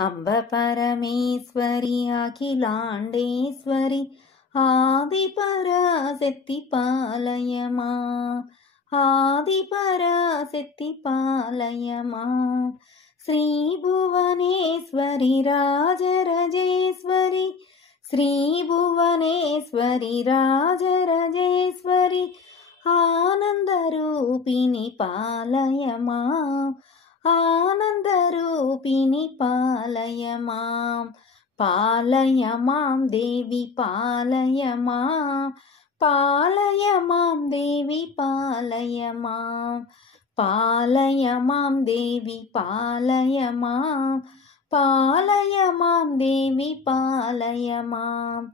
అంబ పరమేశ్వరి అఖిలాండేశ్వరి ఆదిపరాశక్తి పాలయమా, ఆదిపరాశక్తి పాలయమా. శ్రీ భువనేశ్వరి రాజరాజేశ్వరి, శ్రీ భువనేశ్వరి రాజరాజేశ్వరి ఆనందరూపిణి పాలయమా, ఆనందరూపిణి పాలయమాం, పాలయమాం దేవి పాలయమాం, పాలయమాం దేవి పాలయమాం, పాలయమాం దేవి పాలయమాం, పాలయమాం దేవి పాలయమాం.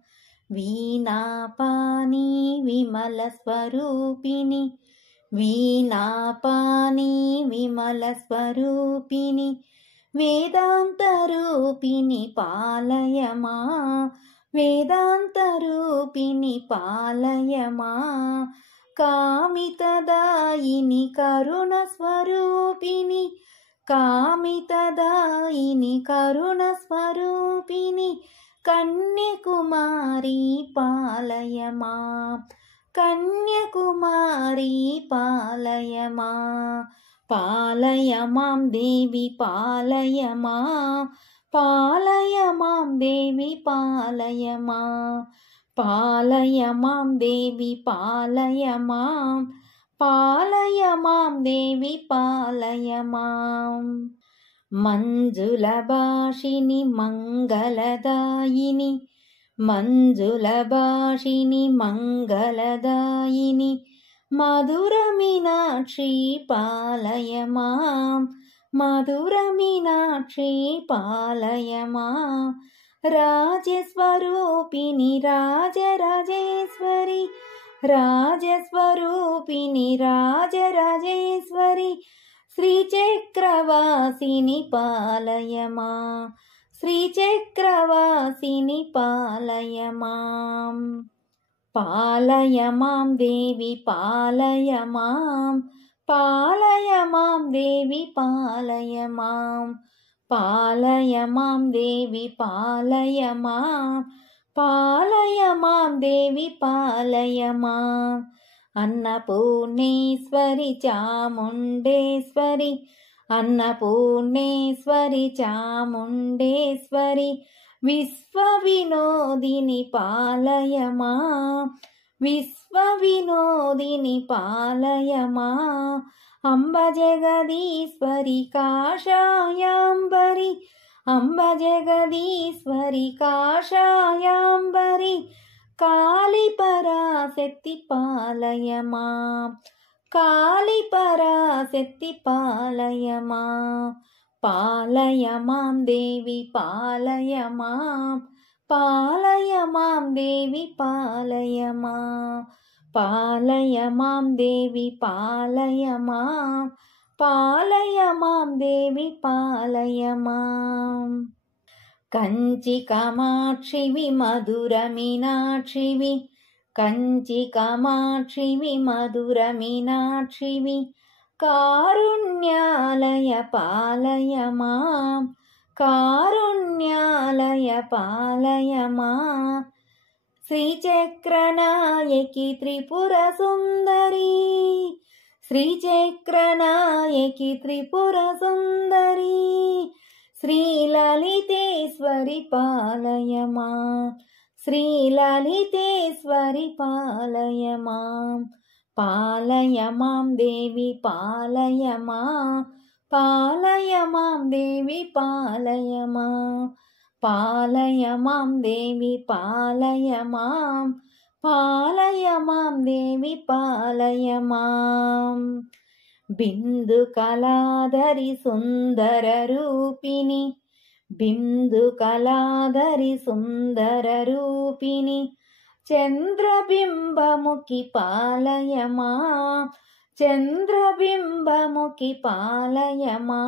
వీణాపాని విమల స్వరూపిణి, వీణాపాని విమల స్వరూపిణి వేదాంతరూపిణి పాలయమా, వేదాంతరూపిణి పాలయమా. కామితదాయిని కరుణ స్వరూపిణి, కామితదాయిని కరుణ స్వరూపిణి కన్యకుమారి పాలయమా, కన్యకుమారి పాలయమా. పాలయమాం దేవి పాలయమా, పాలయమాం దేవి పాలయమా, పాలయమాం దేవి పాలయమా, పాలయమాం దేవి పాలయమా. మంజుల భాషిని మంగళదాయిని, మంజుల భాషిని మంగళదాయిని మధుర మీనాక్షి పాలయమాం, మధుర మీనాక్షి పాలయమా. రాజస్వరూపిణి రాజరాజేశ్వరి, రాజస్వరూపిణి రాజరాజేశ్వరి శ్రీచక్రవాసిని పాలయమా, శ్రీచక్రవాసిని పాలయమాం. పాలయమాం దేవి పాలయమాం, పాలయమాం దేవి పాలయమాం, పాలయమాం దేవి పాలయమాం, పాలయమాం దేవి పాలయమాం. అన్నపూర్ణేశ్వరి చాముండేశ్వరి, అన్నపూర్ణేశ్వరి చాముండేశ్వరి విశ్వవినోదిని పాలయమా, విశ్వవినోదిని పాలయమా. అంబ జగదీశ్వరి కాషాయాంబరి, అంబ జగదీశ్వరి కాషాయాంబరి కాళీపరాశక్తి పాలయమా, కాళీపరాశక్తి పాలయమా. పాలయమాం దేవి పాలయమాం, పాలయమాం దేవి పాలయమా, పాలయమాం దేవి పాలయమాం, పాలయమాం దేవి పాలయమాం. కంచి కామాక్షివి మధుర మీనాక్షివి, కంచి కామాక్షివి మధుర మీనాక్షివి కారుణ్యాలయ పాలయమాం, కారుణ్యాలయ పాలయమా. శ్రీచక్రనాయకి త్రిపుర సుందరి, శ్రీచక్రనాయకి త్రిపుర సుందరి శ్రీలలితేశ్వరి పాలయమా, శ్రీలలితేశ్వరి పాలయమా. పాలయమాం దేవి పాలయమా, పాలయమాం దేవి పాలయమా, పాలయమాం దేవి పాలయమా, పాలయమాం దేవి పాలయమా. బిందు కళాధరి సుందర రూపిణి, బిందు కళాధరి సుందర రూపిణి చంద్రబింబముఖి పాలయమా, చంద్రబింబముఖి పాలయమా.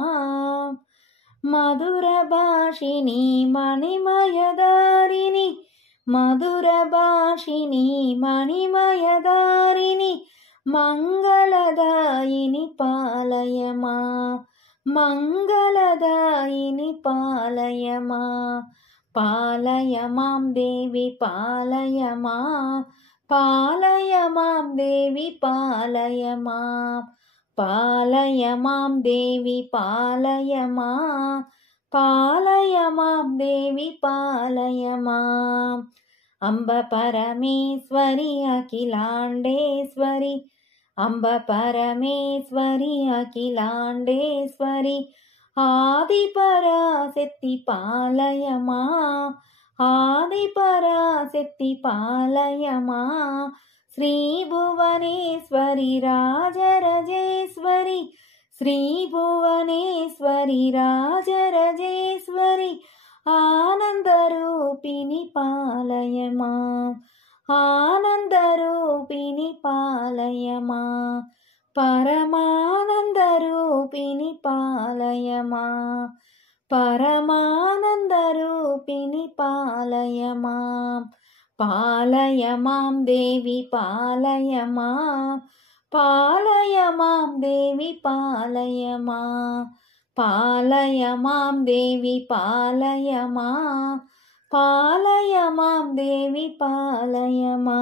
మధుర భాషిని మణిమయదారిని, మధుర భాషిని మణిమయదారిని మంగళదాయిని పాలయమా, మంగళదాయిని పాలయ మా పాలయ మాం దేవి పాలయ మా పాలయ మాం దేవి పాలయ మా పాలయ మాం దేవి పాలయ మా పాలయ మాం దేవి పాలయ మా అంబ పరమేశ్వరి అఖిలాండేశ్వరి అంబ పరమేశ్వరి అఖిలాండేశ్వరి ఆది పరాశక్తి పాలయ మా ఆది పరాశక్తి పాలయ మా శ్రీ భువనేశ్వరి రాజరాజేశ్వరి శ్రీ భువనేశ్వరి రాజరాజేశ్వరి ఆనందరూపిణి పాలయ మా ఆనందరూపిణి పాలయ మా పరమానందరూపిణి పాలయ మా పరమానందరూపిణి పాలయ మా పాలయ మాం దేవి పాలయ మా పాలయ మాం దేవి పాలయ మా పాలయ మాం దేవి పాలయ మా పాలయ మాం దేవి పాలయ మా